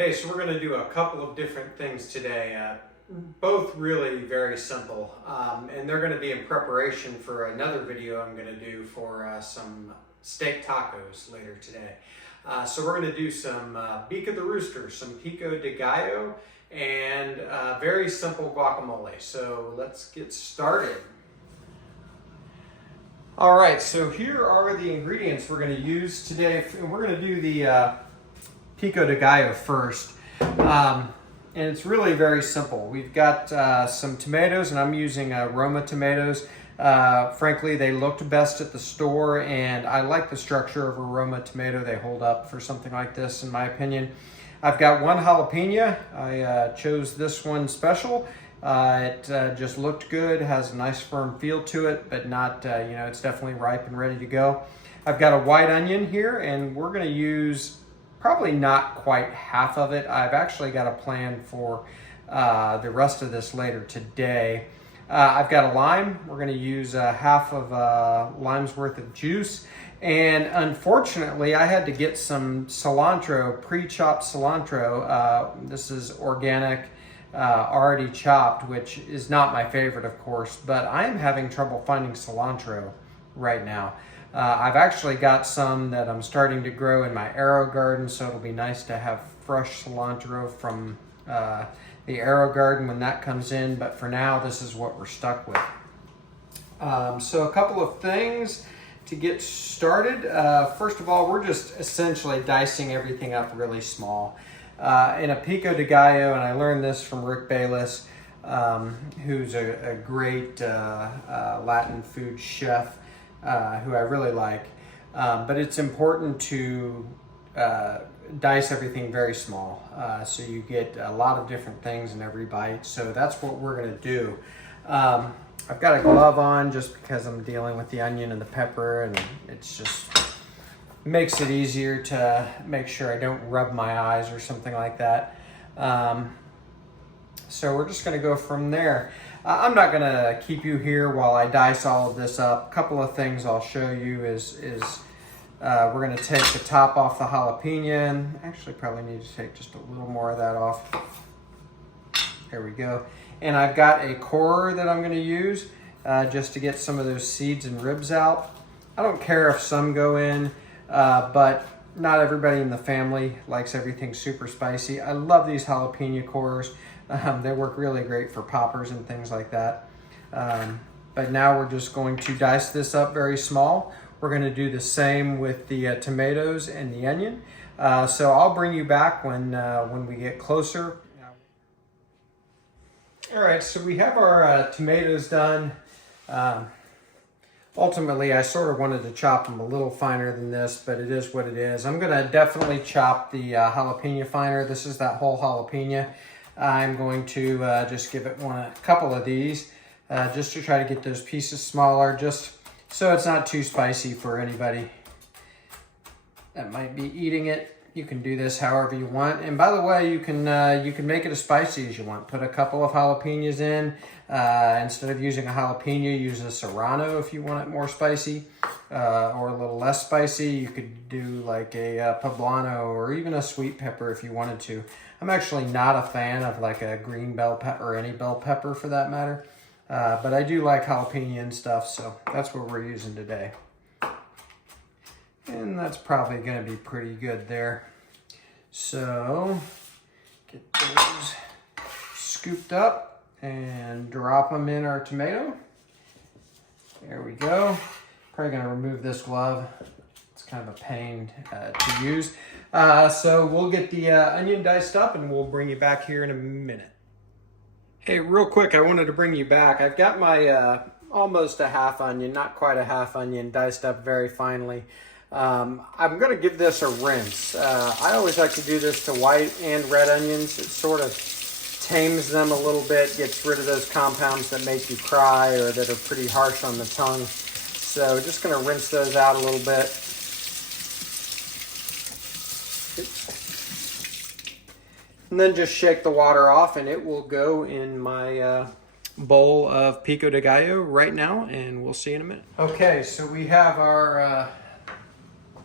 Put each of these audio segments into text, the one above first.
Hey, so we're going to do a couple of different things today, both really very simple, and they're going to be in preparation for another video I'm going to do for some steak tacos later today. So we're going to do some beak of the rooster, some Pico De Gallo, and very simple guacamole. So let's get started. All right, so here are the ingredients we're going to use today. We're going to do the Pico De Gallo first, and it's really very simple. We've got some tomatoes, and I'm using Roma tomatoes. Frankly, they looked best at the store, and I like the structure of a Roma tomato. They hold up for something like this, in my opinion. I've got one jalapeno. I chose this one special. It just looked good, has a nice firm feel to it, but not, it's definitely ripe and ready to go. I've got a white onion here, and we're going to use probably not quite half of it. I've actually got a plan for the rest of this later today. I've got a lime. We're going to use half of a lime's worth of juice. And unfortunately, I had to get some cilantro, pre-chopped cilantro. This is organic, already chopped, which is not my favorite, of course, but I am having trouble finding cilantro right now. I've actually got some that I'm starting to grow in my arrow garden, so it'll be nice to have fresh cilantro from the arrow garden when that comes in, but for now, this is what we're stuck with. So a couple of things to get started. First of all, we're just essentially dicing everything up really small. In a Pico De Gallo, and I learned this from Rick Bayless, who's a great Latin food chef, who I really like, but it's important to dice everything very small, so you get a lot of different things in every bite. So that's what we're going to do. I've got a glove on just because I'm dealing with the onion and the pepper, and it's just makes it easier to make sure I don't rub my eyes or something like that. So we're just going to go from there. I'm not going to keep you here while I dice all of this up. A couple of things I'll show you is we're going to take the top off the jalapeno. And actually probably need to take just a little more of that off. There we go. And I've got a corer that I'm going to use just to get some of those seeds and ribs out. I don't care if some go in, but not everybody in the family likes everything super spicy. I love these jalapeno cores. They work really great for poppers and things like that. But now we're just going to dice this up very small. We're going to do the same with the tomatoes and the onion. So I'll bring you back when we get closer. All right, so we have our tomatoes done. Ultimately, I sort of wanted to chop them a little finer than this, but it is what it is. I'm going to definitely chop the jalapeno finer. This is that whole jalapeno. I'm going to just give it a couple of these just to try to get those pieces smaller, just so it's not too spicy for anybody that might be eating it. You can do this however you want. And by the way, you can make it as spicy as you want. Put a couple of jalapenos in. Instead of using a jalapeno, use a serrano if you want it more spicy, or a little less spicy. You could do like a poblano or even a sweet pepper if you wanted to. I'm actually not a fan of like a green bell pepper or any bell pepper for that matter, but I do like jalapeno and stuff, so that's what we're using today. And that's probably going to be pretty good there. So get those scooped up and drop them in our tomato. There we go. Probably going to remove this glove. It's kind of a pain to use. So we'll get the onion diced up and we'll bring you back here in a minute. Hey, real quick, I wanted to bring you back. I've got my almost a half onion, not quite a half onion, diced up very finely. I'm going to give this a rinse. I always like to do this to white and red onions. It sort of tames them a little bit, gets rid of those compounds that make you cry or that are pretty harsh on the tongue. So just going to rinse those out a little bit. And then just shake the water off, and it will go in my bowl of Pico De Gallo right now, and we'll see you in a minute. Okay, so we have our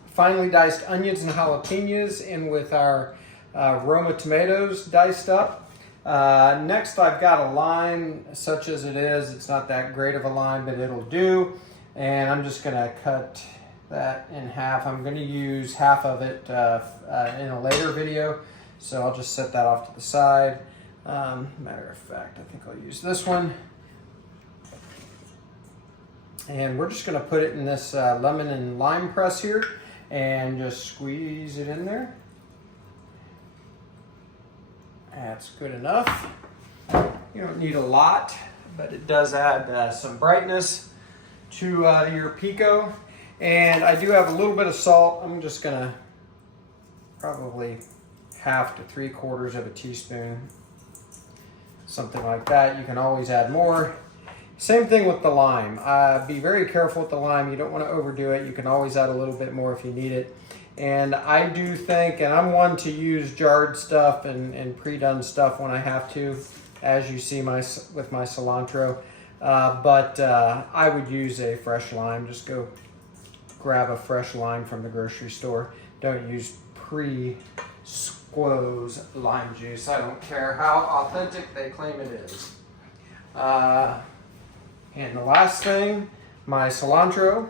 finely diced onions and jalapenos in with our Roma tomatoes diced up. Next I've got a lime, such as it is. It's not that great of a lime, but it'll do. And I'm just gonna cut that in half. I'm gonna use half of it in a later video, so I'll just set that off to the side. Matter of fact, I think I'll use this one. And we're just gonna put it in this lemon and lime press here and just squeeze it in there. That's good enough. You don't need a lot, but it does add some brightness to your pico. And I do have a little bit of salt. I'm just gonna probably 1/2 to 3/4 of a teaspoon, something like that. You can always add more. Same thing with the lime. Be very careful with the lime. You don't want to overdo it. You can always add a little bit more if you need it. And I do think, and I'm one to use jarred stuff and pre-done stuff when I have to, as you see with my cilantro. But I would use a fresh lime. Just go grab a fresh lime from the grocery store. Don't use pre-squoze lime juice. I don't care how authentic they claim it is. And the last thing, my cilantro,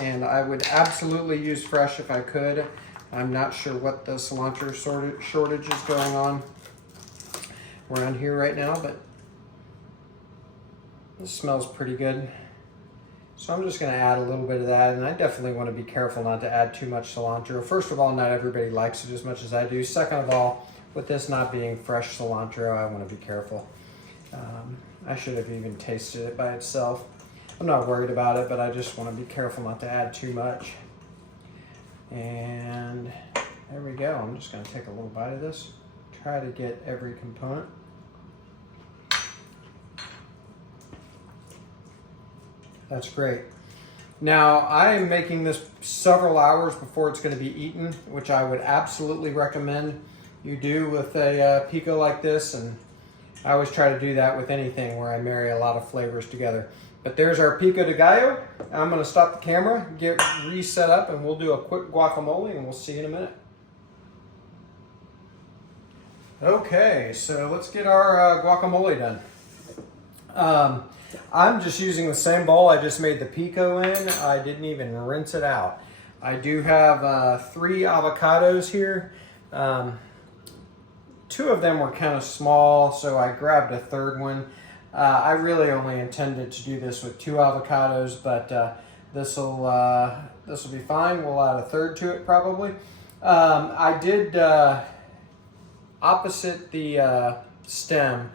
and I would absolutely use fresh if I could. I'm not sure what the cilantro shortage is going on around here right now, but it smells pretty good. So I'm just gonna add a little bit of that, and I definitely wanna be careful not to add too much cilantro. First of all, not everybody likes it as much as I do. Second of all, with this not being fresh cilantro, I wanna be careful. I should have even tasted it by itself. I'm not worried about it, but I just want to be careful not to add too much. And there we go. I'm just going to take a little bite of this. Try to get every component. That's great. Now, I am making this several hours before it's going to be eaten, which I would absolutely recommend you do with a pico like this. And I always try to do that with anything where I marry a lot of flavors together. But there's our Pico De Gallo. I'm gonna stop the camera, get reset up, and we'll do a quick guacamole, and we'll see you in a minute. Okay, so let's get our guacamole done. I'm just using the same bowl I just made the pico in. I didn't even rinse it out. I do have 3 avocados here. 2 of them were kind of small, so I grabbed a 3rd one. I really only intended to do this with 2 avocados, but this will be fine. We'll add a 3rd to it probably. I did opposite the stem.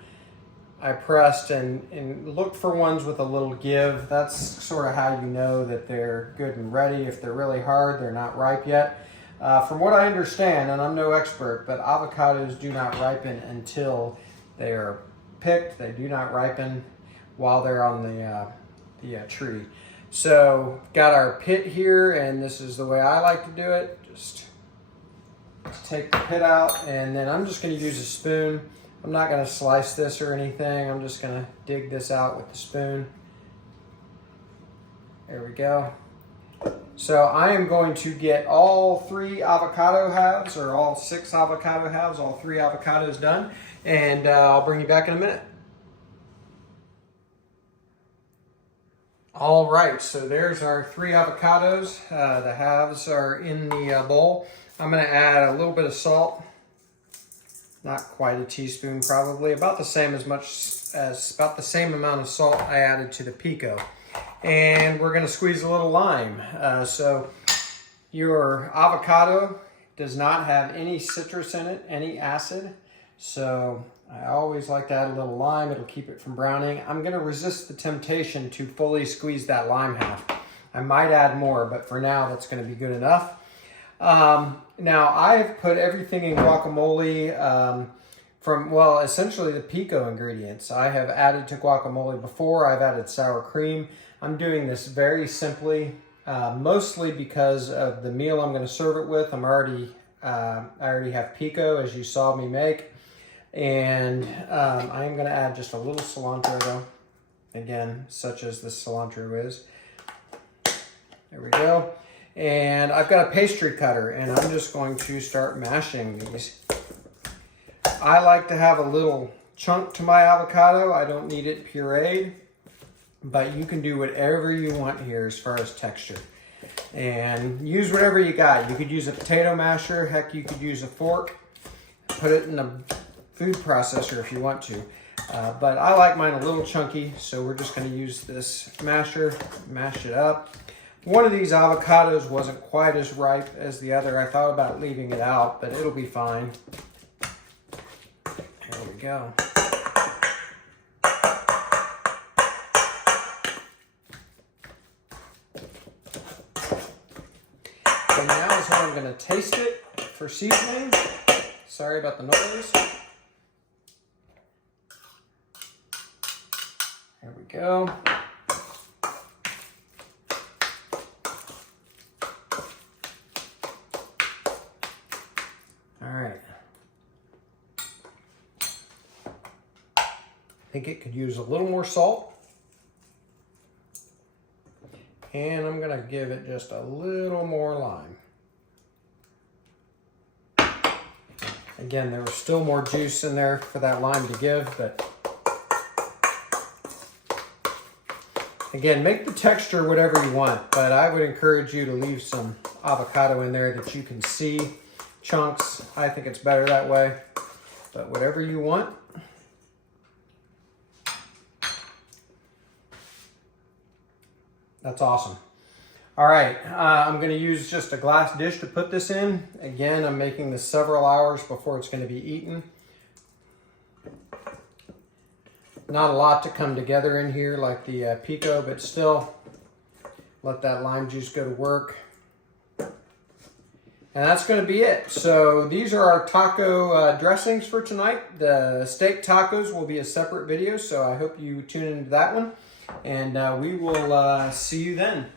I pressed and looked for ones with a little give. That's sort of how you know that they're good and ready. If they're really hard, they're not ripe yet. From what I understand, and I'm no expert, but avocados do not ripen until they are picked. They do not ripen while they're on the tree. So got our pit here, and this is the way I like to do it. Just take the pit out, and then I'm just going to use a spoon. I'm not going to slice this or anything. I'm just going to dig this out with the spoon. There we go. So I am going to get all 3 avocado halves, or all 6 avocado halves, all 3 avocados done, and I'll bring you back in a minute. All right, so there's our 3 avocados. The halves are in the bowl. I'm gonna add a little bit of salt, not quite a teaspoon probably, about the same about the same amount of salt I added to the pico. And we're gonna squeeze a little lime. So your avocado does not have any citrus in it, any acid. So I always like to add a little lime. It'll keep it from browning. I'm gonna resist the temptation to fully squeeze that lime half. I might add more, but for now, that's gonna be good enough. Now I've put everything in guacamole from, well, essentially the pico ingredients. I have added to guacamole before. I've added sour cream. I'm doing this very simply, mostly because of the meal I'm going to serve it with. I already have pico, as you saw me make, and I am going to add just a little cilantro though. Again, such as the cilantro is. There we go. And I've got a pastry cutter, and I'm just going to start mashing these I like to have a little chunk to my avocado. I don't need it pureed, but you can do whatever you want here as far as texture. And use whatever you got. You could use a potato masher. Heck, you could use a fork. Put it in a food processor if you want to. But I like mine a little chunky, so we're just going to use this masher, mash it up. One of these avocados wasn't quite as ripe as the other. I thought about leaving it out, but it'll be fine. There we go. So now is when I'm going to taste it for seasoning. Sorry about the noise. There we go. All right. I think it could use a little more salt. And I'm going to give it just a little more lime. Again, there was still more juice in there for that lime to give, but again, make the texture whatever you want, but I would encourage you to leave some avocado in there that you can see chunks. I think it's better that way, but whatever you want. That's awesome. All right, I'm going to use just a glass dish to put this in. Again, I'm making this several hours before it's going to be eaten. Not a lot to come together in here like the Pico, but still let that lime juice go to work. And that's going to be it. So these are our taco dressings for tonight. The steak tacos will be a separate video, so I hope you tune into that one. And we will see you then.